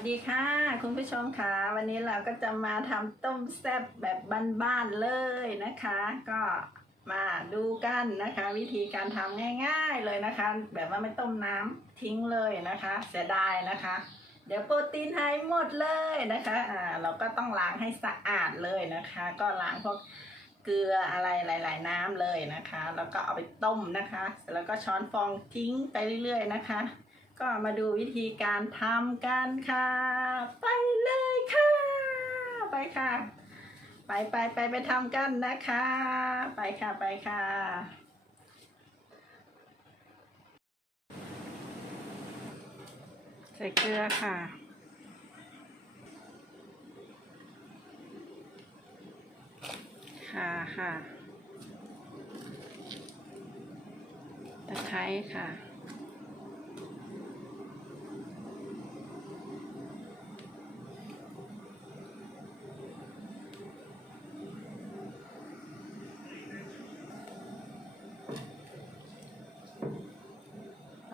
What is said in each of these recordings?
สวัสดีค่ะ คุณผู้ชมค่ะ วันนี้เราก็จะมาทำต้มแซ่บแบบบ้านๆเลยนะคะ ก็มาดูกันนะคะ วิธีการทำง่าย ๆเลยนะคะ แบบว่าไม่ต้มน้ำทิ้งเลยนะคะ เสียดายนะคะ เดี๋ยวโปรตีนหายหมดเลยนะคะอ่าเราก็ต้องล้างให้สะอาดเลยนะคะ ก็ล้างพวกเกลืออะไรหลาย ๆ น้ำเลยนะคะ แล้วก็เอาไปต้มนะคะ แล้วก็ช้อนฟองทิ้งไปเรื่อย ๆ นะคะ ก็มาดูวิธีการทำกันค่ะ ไปเลยค่ะ ไปค่ะ ไปไปไปไปทำกันนะคะ ไปค่ะไปค่ะใส่เกลือค่ะค่ะค่ะตะไคร้ค่ะ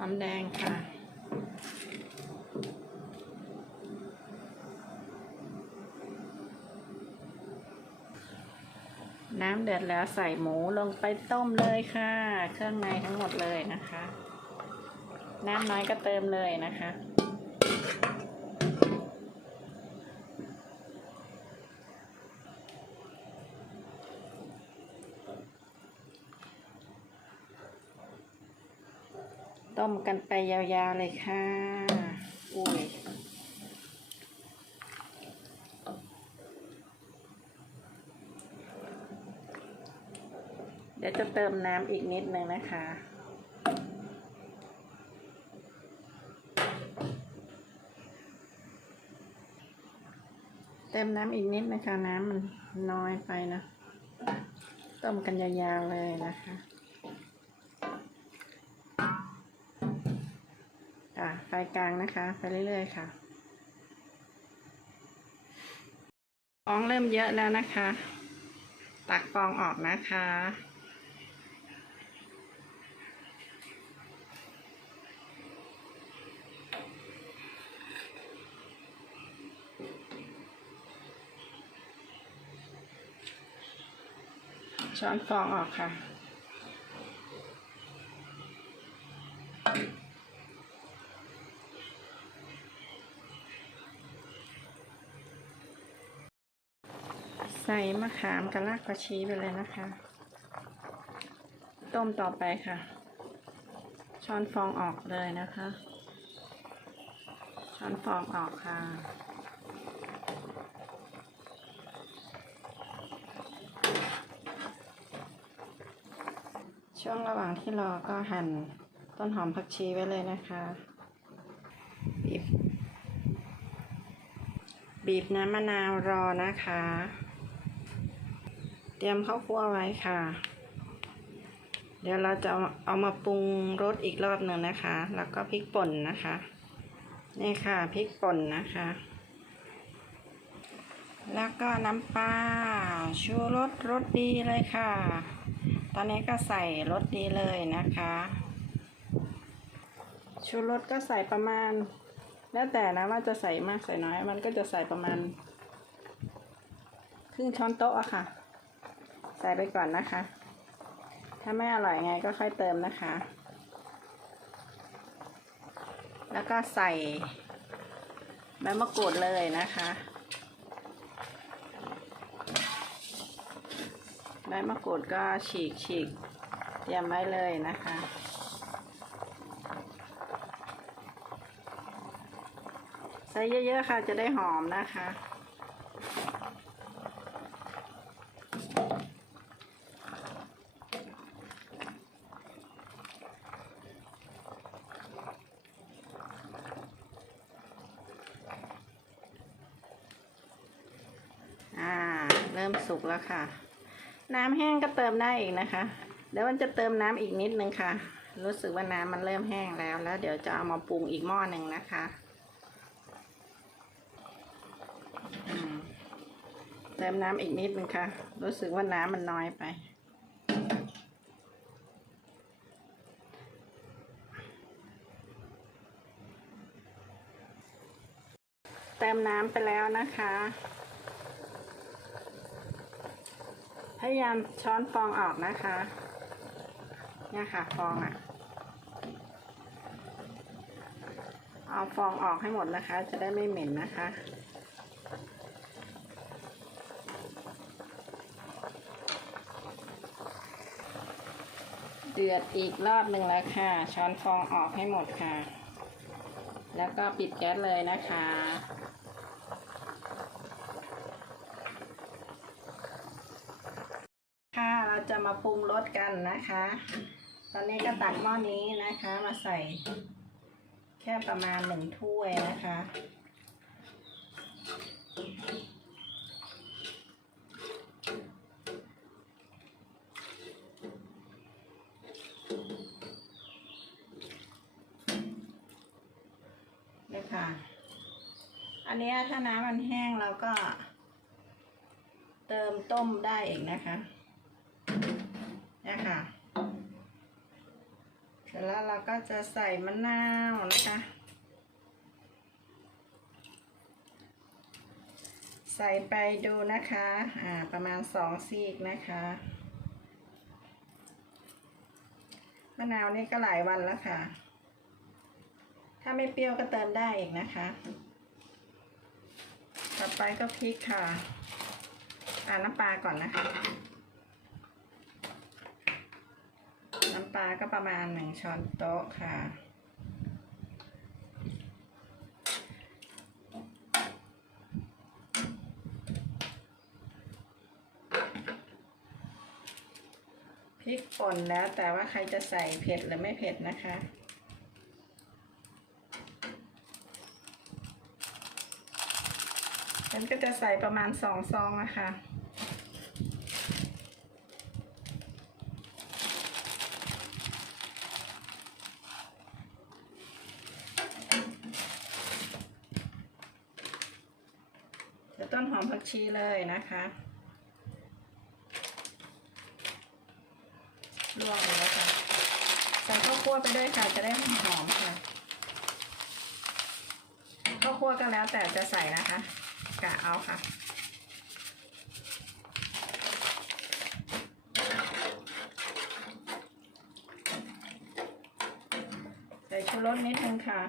อมแดงค่ะ น้ำเดือดแล้วใส่หมูลงไปต้มเลยค่ะ เครื่องในทั้งหมดเลยนะคะ น้ำน้อยก็เติมเลยนะคะ ต้มกันไปยาวๆเลยค่ะอุ้ยเดี๋ยวจะเติมน้ำอีกนิดนึงนะคะเติมน้ำอีกนิดนะคะ น้ำมันน้อยไปนะ ต้มกันยาวๆเลยนะคะ ค่ะไฟกลางนะคะ ไปเรื่อยๆค่ะฟองเริ่มเยอะแล้วนะคะ ตักฟองออกนะคะ ช้อนฟองออกค่ะ ใส่มะขามกับรากผักชีไปเลยนะคะ ต้มต่อไปค่ะ ช้อนฟองออกเลยนะคะ ช้อนฟองออกค่ะช่วงระหว่างที่รอก็หั่นต้นหอมผักชีไว้เลยนะคะบีบบีบน้ำมะนาวรอนะคะ เตรียมข้าวคั่วไว้ค่ะ เดี๋ยวเราจะเอามาปรุงรสอีกรอบหนึ่งนะคะ แล้วก็พริกป่นนะคะ นี่ค่ะพริกป่นนะคะ แล้วก็น้ำปลาชูรสรสดีเลยค่ะ ตอนนี้ก็ใส่รสดีเลยนะคะ ชูรสก็ใส่ประมาณ แล้วแต่นะว่าจะใส่มากใส่น้อย มันก็จะใส่ประมาณครึ่งช้อนโต๊ะอะค่ะ ใส่ไปก่อนนะคะ ถ้าไม่อร่อยไงก็ค่อยเติมนะคะ แล้วก็ใส่ใบมะกรูดเลยนะคะใบมะกรูดก็ฉีกฉีกเตรียมไว้เลยนะคะ ใส่เยอะๆค่ะจะได้หอมนะคะ อ่า เริ่มสุกแล้วค่ะ น้ำแห้งก็เติมได้อีกนะคะ เดี๋ยวมันจะเติมน้ำอีกนิดนึงค่ะ รู้สึกว่าน้ำมันเริ่มแห้งแล้ว แล้วเดี๋ยวจะเอามาปรุงอีกหม้อหนึ่งนะคะเติมน้ำอีกนิดนึงค่ะ รู้สึกว่าน้ำมันน้อยไป เติมน้ำไปแล้วนะคะ พ ยายามช้อนฟองออกนะคะ เนี่ยค่ะฟองอะ่ะ เอาฟองออกให้หมดนะคะ จะได้ไม่เหม็นนะคะเดือดอีกรอบหนึ่งแล้วค่ะ ช้อนฟองออกให้หมดค่ะ แล้วก็ปิดแก๊สเลยนะคะ ค่ะเรา จะมาปรุงรสกันนะคะ ตอนนี้ก็ตักหม้อนี้นะคะมาใส่ แค่ประมาณหนึ่งถ้วยนะคะเลยค่ะ อันนี้ถ้าน้ำมันแห้งเราก็เติมต้มได้อีกนะคะเนี่ยค่ะ เสร็จแล้วเรา ก็จะใส่มะนาวนะคะ ใส่ไปดูนะคะ อ่า ประมาณสองซีกนะคะ มะนาวนี่ก็หลายวันแล้วค่ะ ถ้าไม่เปรี้ยวก็เติมได้อีกนะคะ ต่อไปก็พริกค่ะ อ่าน้ำปลาก่อนนะคะ น้ำปลาก็ประมาณหนึ่งช้อนโต๊ะค่ะ พริกป่นแล้วแต่ว่าใครจะใส่เผ็ดหรือไม่เผ็ดนะคะฉันก็จะใส่ประมาณสองซองนะคะจะต้นหอมผัก ชีเลยนะคะลวกเลยแล้วค่ะใส่ข้าวคั่วไปด้วยค่ะจะได้หอมค่ะข้าวคั่วก็แล้วแต่จะใส่นะคะกะเอาค่ะใส่ชูรสนิดนึงค่ะ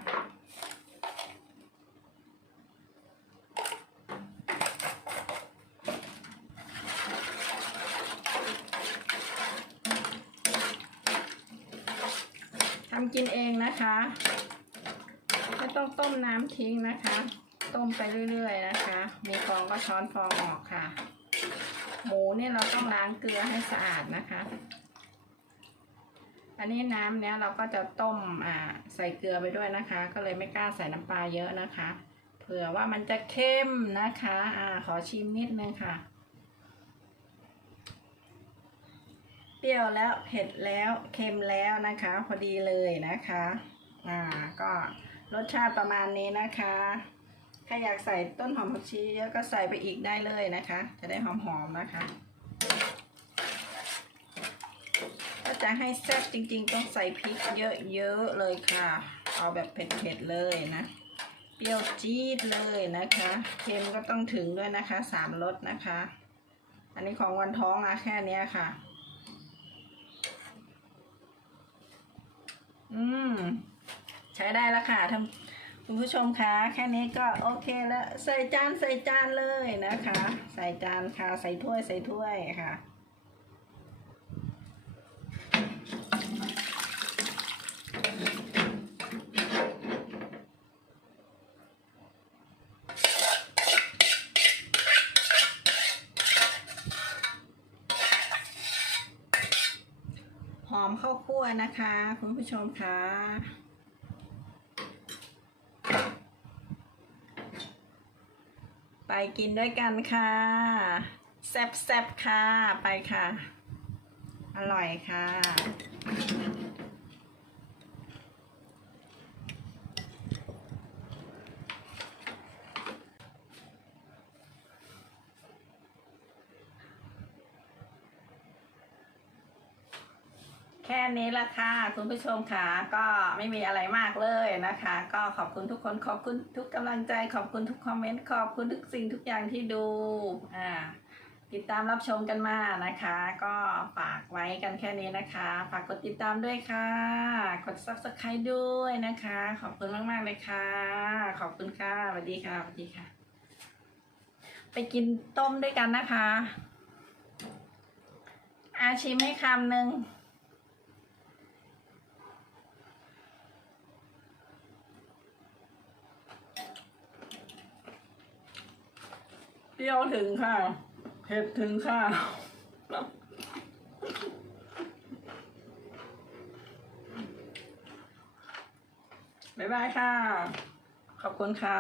ำกินเองนะคะ ไม่ต้องต้มน้ำทิ้งนะคะ ต้มไปเรื่อยๆนะคะ มีฟองก็ช้อนฟองออกค่ะ หมูเนี่ยเราต้องล้างเกลือให้สะอาดนะคะ อันนี้น้ำเนี้ยเราก็จะต้มอ่าใส่เกลือไปด้วยนะคะ ก็เลยไม่กล้าใส่น้ำปลาเยอะนะคะ เผื่อว่ามันจะเข้มนะคะ อ่า ขอชิมนิดนึงค่ะ เปรี้ยวแล้วเผ็ดแล้วเค็มแล้วนะคะ พอดีเลยนะคะ อ่าก็รสชาติประมาณนี้นะคะถ้าอยากใส่ต้นหอมผักชีเยอะก็ใส่ไปอีกได้เลยนะคะ จะได้หอมๆนะคะ ถ้าจะให้แซ่บจริงๆ ต้องใส่พริกเยอะๆเลยค่ะ เอาแบบเผ็ดๆเลยนะ เปรี้ยวจี๊ดเลยนะคะ เค็มก็ต้องถึงด้วยนะคะสามรสนะคะ อันนี้ของวันท้องอะแค่นี้ค่ะ อืม ใช้ได้แล้วค่ะท่านคุณผู้ชมคะแค่นี้ก็โอเคแล้ว ใส่จานใส่จานเลยนะคะ ใส่จานค่ะ ใส่ถ้วยใส่ถ้วยค่ะ หอมข้าวคั่ว นะคะ คุณผู้ชมคะไปกินด้วยกันค่ะแซ่บๆค่ะ ไปค่ะ อร่อยค่ะ นี้ละค่ะคุณผู้ชมค่ะ ก็ไม่มีอะไรมากเลยนะคะ ก็ขอบคุณทุกคนขอบคุณทุกกำลังใจ ขอบคุณทุกคอมเมนต์ขอบคุณทุกสิ่งทุกอย่างที่ดูอ่าติดตามรับชมกันมานะคะ ก็ฝากไว้กันแค่นี้นะคะ ฝากกดติดตามด้วยค่ะ กด subscribe ด้วยนะคะ ขอบคุณมาก ๆ เลยค่ะ ขอบคุณค่ะสวัสดีค่ะสวัสดีค่ะ ไปกินต้มด้วยกันนะคะ อาชิมให้คำหนึ่ง เปรี้ยวถึงค่ะ เผ็ดถึงค่ะ บ๊ายบายค่ะ ขอบคุณค่ะ